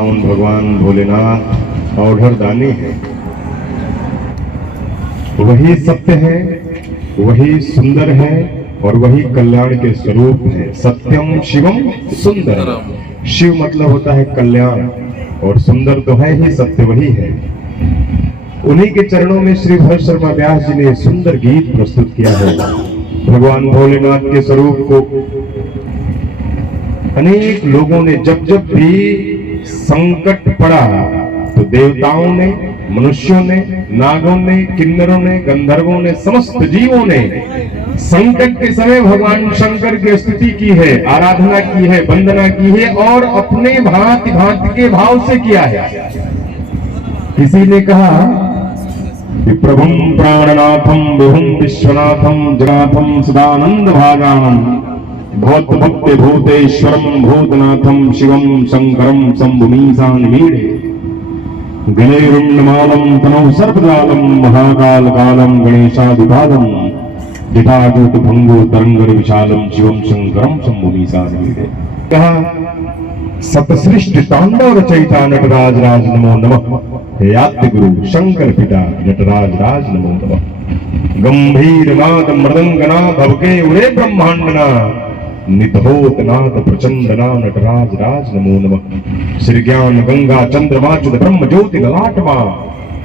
छावन भगवान भोलेनाथ औढ़र दानी है। वही सत्य है, वही सुंदर है और वही कल्याण के स्वरूप है। सत्यम शिवम सुंदरम। शिव मतलब होता है कल्याण और सुंदर तो है ही, सत्य वही है। उन्हीं के चरणों में श्री भरत शर्मा व्यास जी ने सुंदर गीत प्रस्तुत किया है। भगवान भोलेनाथ के स्वरूप को अनेक लोगों ने जब जब भी संकट पड़ा तो देवताओं ने, मनुष्यों ने, नागों ने, किन्नरों ने, गंधर्वों ने, समस्त जीवों ने संकट के समय भगवान शंकर की स्तुति की है, आराधना की है, वंदना की है और अपने भांति भांति के भाव से किया है। किसी ने कहा कि प्रभुं प्राणनाथं विभुं विश्वनाथं जगन्नाथं सदानंद भाजानं भवत भक्ति भूतेश्वरं भूतनाथं शिवं शंकरं शंभुमीशानमीडे गणैरुण्डमालं तनौ सर्पजालं महाकाल कालं गणेशादिपादं जटाजूट भंगो तरंगर विशालम शिवम शंकरम शंभुमीशानमीडे। कहा सतसृष्ट तांडव रचयिता नटराज राज नमो नमः। हे आद्य गुरु शंकर पिता नटराज राज नमो नमः। गंभीर नाद मृदंगनाद भवके उड़े ब्रह्मांडना नितहोत नाद प्रचंडना नटराज राज नमो नमः। श्री ज्ञान गंगा चंद्रमाच्युत ब्रह्म ज्योति ललाटमा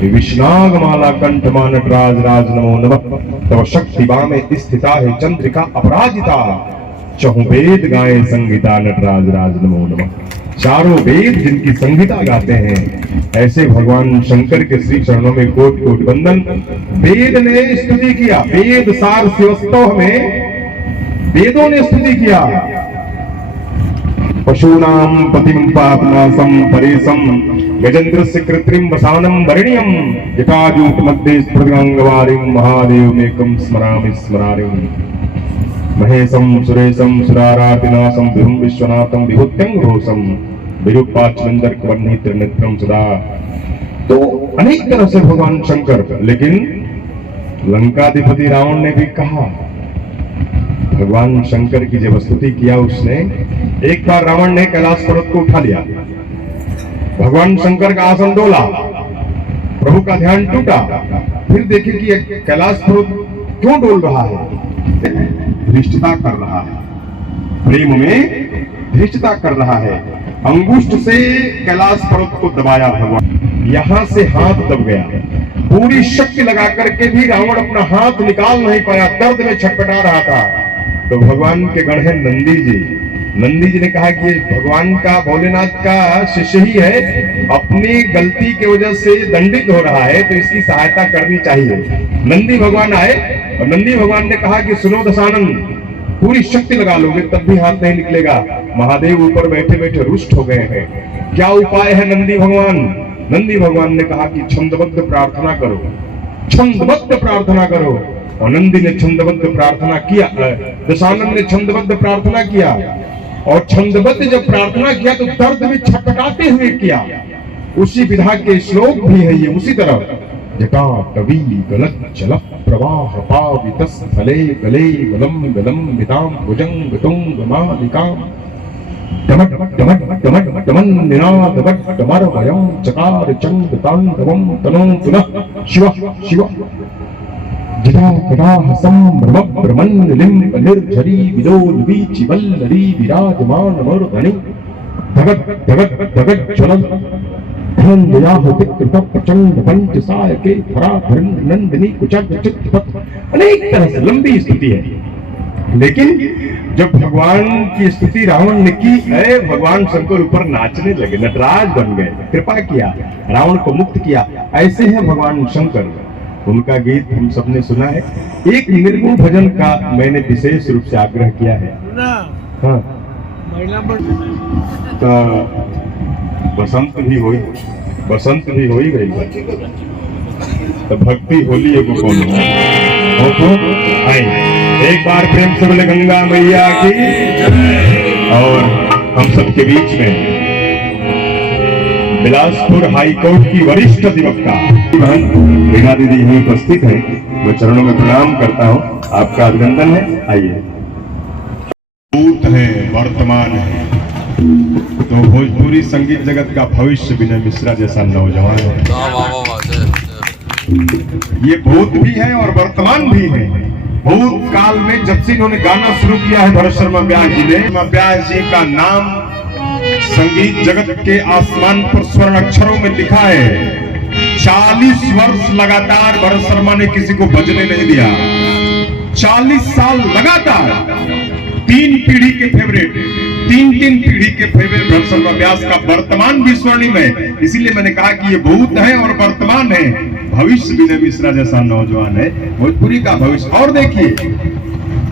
विष्णागमाला कंठमा नटराज राज नमो नमः। तव शक्ति बामे स्थिता है चंद्रिका अपराजिता चहु वेद गाए संगीता नटराज राज नमो नमः। चारों वेद जिनकी संगीता गाते हैं ऐसे भगवान शंकर के श्री चरणों में कोट कोट वंदन। वेद ने स्तुति किया, वेद सार शिवस्तव में वेदों ने स्तुति किया। पशूनाम पतिम पापनासम परेशम गजेंद्रस्य कृत्रिम वसानम वरणियम जटाजूट मध्ये स्फुटंगवारिम महादेवमेकं स्मरामि स्मरारिम महेशं सुरेशं सुरारातिनाशं विभुं विश्वनाथं विभूत्यं घोषं विरूपाचंदर कवन्नी त्रिनेत्रम सदा। तो अनेक तरह से भगवान शंकर, लेकिन लंकाधिपति रावण ने भी कहा, भगवान शंकर की जब स्तुति किया उसने, एक बार रावण ने कैलाश पर्वत को उठा लिया, भगवान शंकर का आसन डोला, प्रभु का ध्यान टूटा। फिर देखे कि कैलाश पर्वत क्यों डोल रहा है? धृष्टता कर रहा है, प्रेम में धृष्टता कर रहा है। अंगुष्ठ से कैलाश पर्वत को दबाया भगवान, यहां से हाथ दब गया। पूरी शक्ति लगा करके भी रावण अपना हाथ निकाल नहीं पाया, दर्द में छटपटा रहा था। तो भगवान के गण है नंदी जी। नंदी जी ने कहा कि भगवान का, भोलेनाथ का शिष्य ही है, अपनी गलती की वजह से दंडित हो रहा है, तो इसकी सहायता करनी चाहिए। नंदी भगवान आए और नंदी भगवान ने कहा कि सुनो दशानंद, पूरी शक्ति लगा लोगे तब भी हाथ नहीं निकलेगा। महादेव ऊपर बैठे बैठे रुष्ट हो गए हैं, क्या उपाय है नंदी भगवान? नंदी भगवान ने कहा कि छंदबद्ध प्रार्थना करो, छंदबद्ध प्रार्थना करो। और नंदी ने छंदबद्ध प्रार्थना किया, दशानंद ने छंदबद्ध प्रार्थना किया और छंदबद्ध जब प्रार्थना किया तो दर्द में छटपटाते हुए किया। उसी विधा के श्लोक भी है ये उसी तरह। जटा कवि गलत चल प्रवाह पावितस फले गले गलम गलम विदाम भुजंग तुंग मालिकाम डमट डमट डमट डमन निनाद वट डमर वयम चकार चंद तांडवम तनो पुनः शिव शिव जिदा कटाह संभ्रम ब्रह्मन लिम्ब निर्झरी विलोल वीचि वल्लरी विराजमान मूर्धनि धगत धगत धगत ज्वलन धनंजयाह विकृत प्रचंड पंच सायके फराधरण नंदिनी कुचक चित्तपथ। अनेक तरह से लंबी स्तुति है, लेकिन जब भगवान की स्तुति रावण ने की, अरे भगवान शंकर ऊपर नाचने लगे, नटराज बन गए, कृपा किया, रावण को मुक्त किया। ऐसे हैं भगवान शंकर। उनका गीत हम सबने सुना है। एक निर्गुण भजन का मैंने विशेष रूप से आग्रह किया है। हाँ, बसंत भी हुई, बसंत भी हो ही गई, तो भक्ति होली है को कौन हो तो आई। एक बार प्रेम से बोले गंगा मैया की। और हम सबके बीच में बिलासपुर हाई कोर्ट की वरिष्ठ अधिवक्ता बहन रीना दीदी यहीं उपस्थित है, मैं चरणों में प्रणाम करता हूं, आपका अभिनंदन है। आइए। भूत है, वर्तमान है, तो भोजपुरी संगीत जगत का भविष्य विनय मिश्रा जैसा नौजवान है। ये भूत भी है और वर्तमान भी है। भूत काल में जब से इन्होंने गाना शुरू किया है भरत शर्मा व्यास जी ने, व्यास जी का नाम संगीत जगत के आसमान पर स्वर्ण अक्षरों में लिखा है। 40 वर्ष लगातार भरत शर्मा ने किसी को बजने नहीं दिया। 40 साल लगातार 3 पीढ़ी के फेवरेट, 3 पीढ़ी के फेवरेट भरत शर्मा व्यास का वर्तमान भी स्वर्णिम है। इसीलिए मैंने कहा कि ये भूत है और वर्तमान है। भविष्य विनय मिश्रा जैसा नौजवान है, भोजपुरी का भविष्य। और देखिए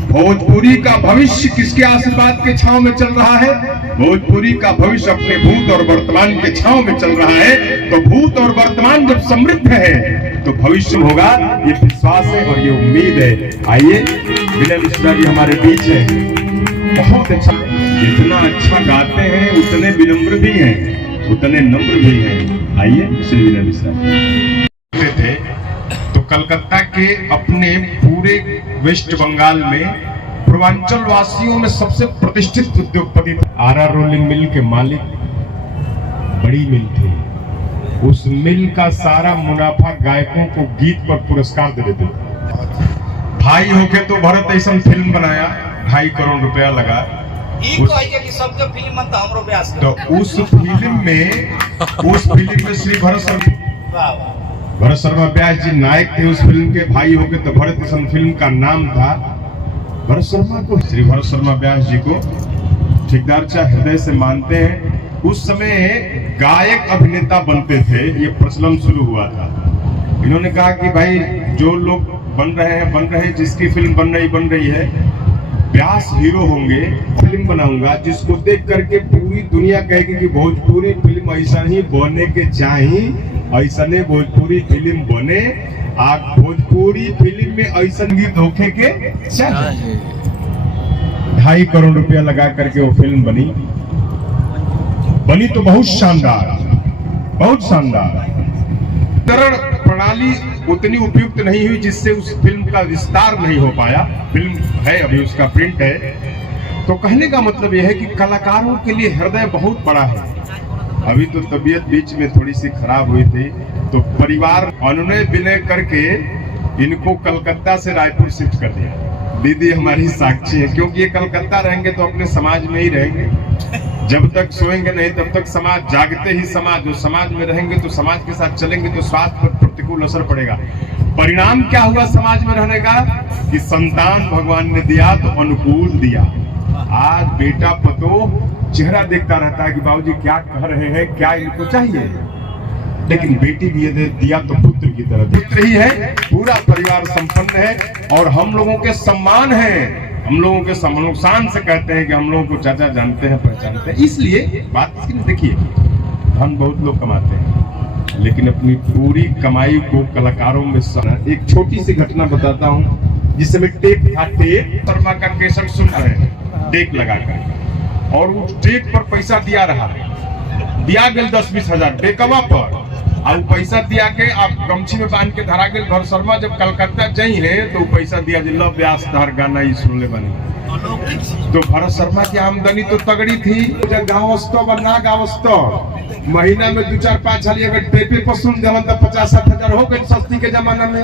भोजपुरी का भविष्य किसके आशीर्वाद के छांव में चल रहा है? भोजपुरी का भविष्य अपने भूत और वर्तमान के छांव में चल रहा है। तो भूत और वर्तमान जब समृद्ध है तो भविष्य होगा, ये विश्वास है और ये उम्मीद है। आइए विनय मिश्रा जी हमारे बीच है, बहुत अच्छा, जितना अच्छा गाते हैं उतने विनम्र भी हैं, उतने नम्र भी हैं। आइए श्री विनय मिश्रा थे तो कलकत्ता के अपने पूरे वेस्ट बंगाल में पूर्वांचल वासियों में सबसे प्रतिष्ठित उद्योगपति थे। आर रोलिंग मिल के मालिक, बड़ी मिल थी। उस मिल का सारा मुनाफा गायकों को गीत पर पुरस्कार दे देते थे। भाई होके तो भरत ऐसा फिल्म बनाया, 2.5 करोड़ रुपया लगा। तो उस फिल्म में श्री भरत शर्मा व्यास जी नायक थे उस फिल्म के। भाई होके तो भरत ऐसा फिल्म का नाम था। भरत शर्मा को, श्री भरत शर्मा व्यास जी को ठेकेदार चाहे हृदय से मानते हैं। उस समय गायक अभिनेता बनते थे, ये प्रचलन शुरू हुआ था। इन्होंने कहा कि भाई जो लोग बन रहे हैं, जिसकी फिल्म बन रही है, व्यास हीरो होंगे, फिल्म बनाऊंगा जिसको देख करके पूरी दुनिया कहेगी कि भोजपुरी फिल्म ऐसा ही बनने के चाहिए, ऐसा ने भोजपुरी फिल्म बने। आप भोजपुरी फिल्म में ऐसा गीत होके के चाहिए। 2.5 करोड़ रुपया लगा करके वो फिल्म बनी तो बहुत शानदार, बहुत शानदार। वितरण प्रणाली उतनी उपयुक्त नहीं हुई जिससे उस फिल्म का विस्तार नहीं हो पाया। फिल्म है अभी, उसका प्रिंट है। तो कहने का मतलब यह है कि कलाकारों के लिए हृदय बहुत बड़ा है। अभी तो तबीयत बीच में थोड़ी सी खराब हुई थी, तो परिवार अनुनय विनय करके इनको कलकत्ता से रायपुर शिफ्ट कर दिया। दीदी हमारी साक्षी है, क्योंकि ये कलकत्ता रहेंगे तो अपने समाज में ही रहेंगे। जब तक सोएंगे नहीं तब तक समाज, जागते ही समाज, जो समाज में रहेंगे तो समाज के साथ चलेंगे तो स्वास्थ्य पर प्रतिकूल असर पड़ेगा। परिणाम क्या हुआ समाज में रहने का कि संतान भगवान ने दिया तो अनुकूल दिया। आज बेटा पतो चेहरा देखता रहता है कि बाबूजी क्या कह रहे हैं, क्या इनको चाहिए, लेकिन बेटी भी दे दिया तो पुत्र की तरह। पुत्र ही है, पूरा परिवार संपन्न है और हम लोगों के सम्मान है। हम लोगों के सम्मान से कहते हैं कि हम लोगों को चाचा जानते हैं, पहचानते हैं। इसलिए बात देखिए, धन बहुत लोग कमाते हैं लेकिन अपनी पूरी कमाई को कलाकारों में एक छोटी सी घटना बताता हूँ। जिस समय टेप था, टेप शर्मा का केसट सुन रहे हैं टेप लगाकर, और उस टेप पर पैसा दिया गया 10-20 हजार टेकवा पर, और पैसा दिया के आप गमछी में बांध के धरा गए। भरत शर्मा जब कलकत्ता जाई है तो पैसा दिया जिला व्यास धार गाना ही सुन ले बनी। तो भरत शर्मा की आमदनी तो तगड़ी थी, जब गावस्तो बना गावस्तो महीना में 2-4-5 हजार अगर टेपे पर सुन देवन तो 50-60 हजार हो गए सस्ती के जमाना में।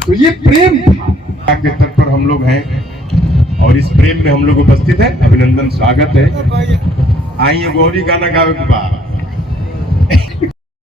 तो ये प्रेम था के तट पर हम लोग हैं और इस प्रेम में हम लोग उपस्थित है। अभिनंदन, स्वागत है। आइए गौरी गाना गावे के बाद